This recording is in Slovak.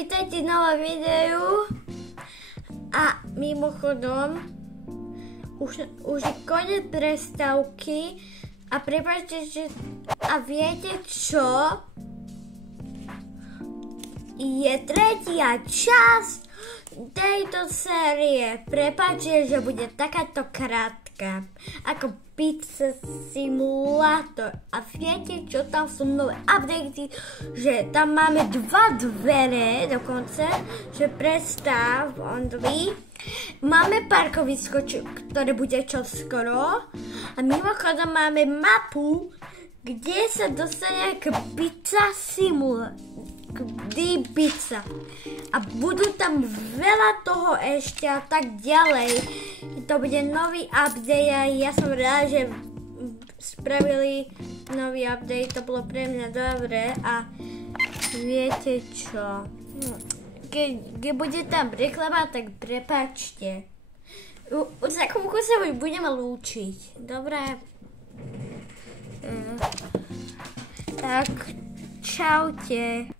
vítajte v novom videu a mimochodom už je koniec prestávky a prepáčte, že a viete čo? Je tretia časť tejto série. Prepáčte, že bude takáto krátka ako Pizza Simulator. A viete čo, tam sú nové updaty, že tam máme 2 dvere dokonca, že predstav, Ondri. Máme parkovisko, ktoré bude čoskoro. A mimochodom máme mapu, kde sa dostane k Pizza Simulator. Pizza. A budú tam veľa toho ešte a tak ďalej. To bude nový update a ja som rád, že spravili nový update. To bolo pre mňa dobré a viete čo? Keď bude tam reklama, tak prepáčte. Už za chvíľku sa budeme lúčiť. Dobre? Tak, čaute.